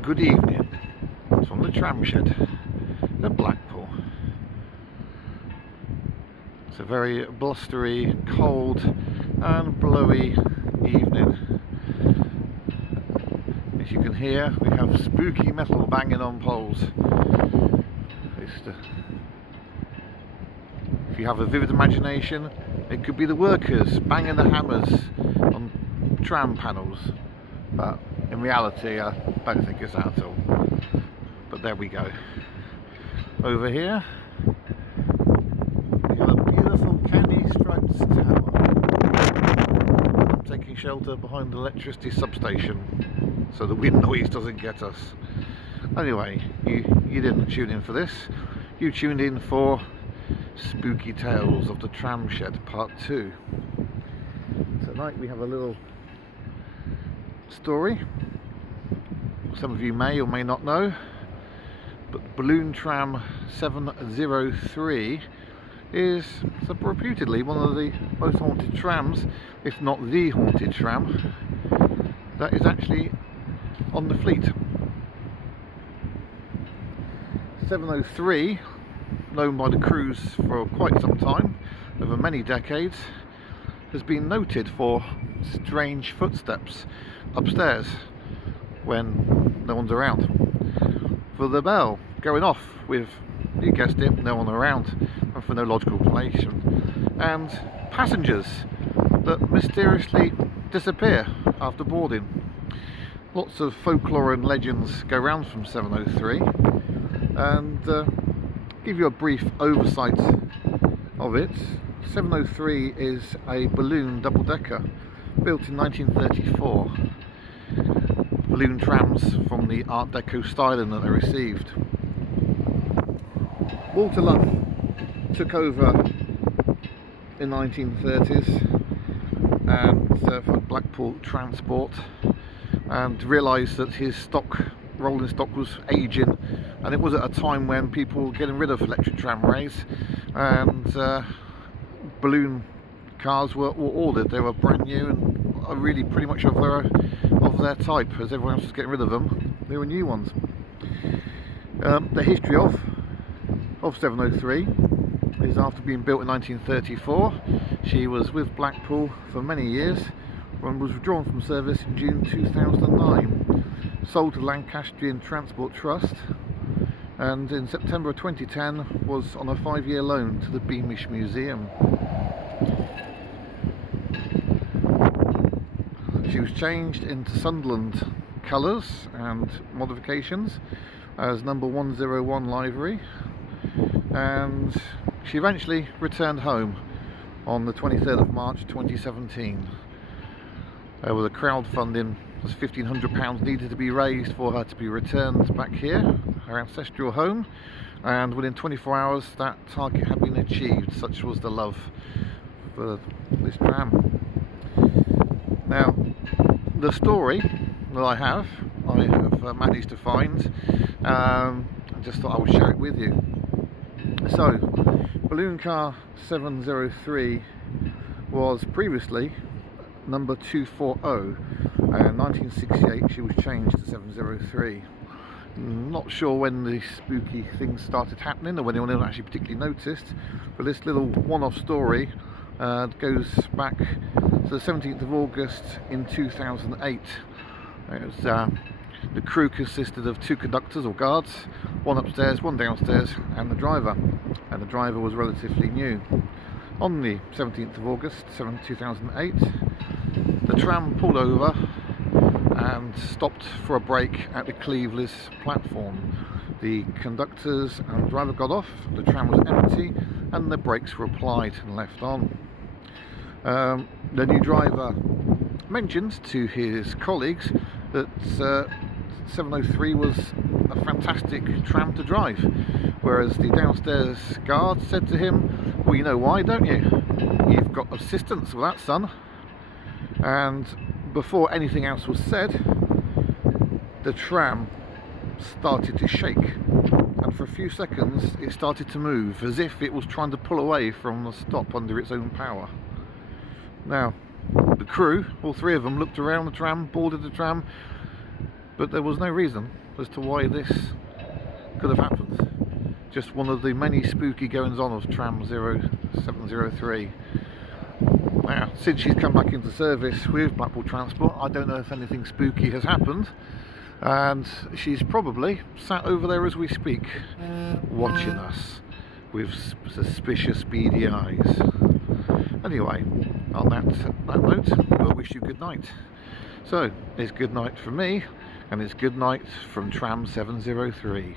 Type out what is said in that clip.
and good evening from the tram shed at Blackpool. It's a very blustery, cold and blowy evening. As you can hear, we have spooky metal banging on poles. If you have a vivid imagination, it could be the workers banging the hammers on tram panels, but in reality I don't think it's that at all. But there we go. Over here we have a beautiful candy striped tower. I'm taking shelter behind the electricity substation so the wind noise doesn't get us. Anyway, you didn't tune in for this, you tuned in for Spooky Tales of the Tram Shed Part 2. Tonight we have a little story some of you may or may not know, but Balloon Tram 703 is reputedly one of the most haunted trams, if not the haunted tram, that is actually on the fleet. 703, known by the crews for quite some time, over many decades, has been noted for strange footsteps upstairs when no one's around, for the bell going off with, you guessed it, no one around and for no logical explanation, and passengers that mysteriously disappear after boarding. Lots of folklore and legends go round from 703, and give you a brief oversight of it. 703 is a balloon double-decker built in 1934. Balloon trams from the Art Deco styling that they received. Walter Love took over in the 1930s and for Blackpool Transport, and realised that his rolling stock was ageing, and it was at a time when people were getting rid of electric tramways, and balloon cars were ordered. They were brand new and really pretty much of their type, as everyone else was getting rid of them. They were new ones. The history of 703 is, after being built in 1934, she was with Blackpool for many years and was withdrawn from service in June 2009, sold to Lancastrian Transport Trust, and in September 2010 was on a 5-year loan to the Beamish Museum. She was changed into Sunderland colours and modifications as number 101 livery, and she eventually returned home on the 23rd of March 2017. With a crowdfunding, was £1,500 needed to be raised for her to be returned back here, her ancestral home, and within 24 hours that target had been achieved. Such was the love for this tram. Now, the story that I have managed to find, I just thought I would share it with you. So, Balloon Car 703 was previously number 240, and in 1968 she was changed to 703. Not sure when the spooky things started happening or when anyone actually particularly noticed, but this little one-off story goes back to the 17th of August in 2008. It was, the crew consisted of 2 conductors or guards, one upstairs, one downstairs, and the driver. And the driver was relatively new. On the 17th of August 2008, the tram pulled over and stopped for a break at the Cleveless platform. The conductors and driver got off, the tram was empty, and the brakes were applied and left on. The new driver mentioned to his colleagues that 703 was a fantastic tram to drive, whereas the downstairs guard said to him, "Well, you know why, don't you? You've got assistance with that, son." And before anything else was said, the tram started to shake, and for a few seconds it started to move as if it was trying to pull away from the stop under its own power. Now, the crew, all 3 of them, looked around the tram, boarded the tram, but there was no reason as to why this could have happened. Just one of the many spooky goings on of Tram 0703. Now, since she's come back into service with Blackpool Transport, I don't know if anything spooky has happened, and she's probably sat over there as we speak, watching us with suspicious beady eyes. Anyway, on that note, we'll wish you good night. So, it's good night from me, and it's good night from Tram 703.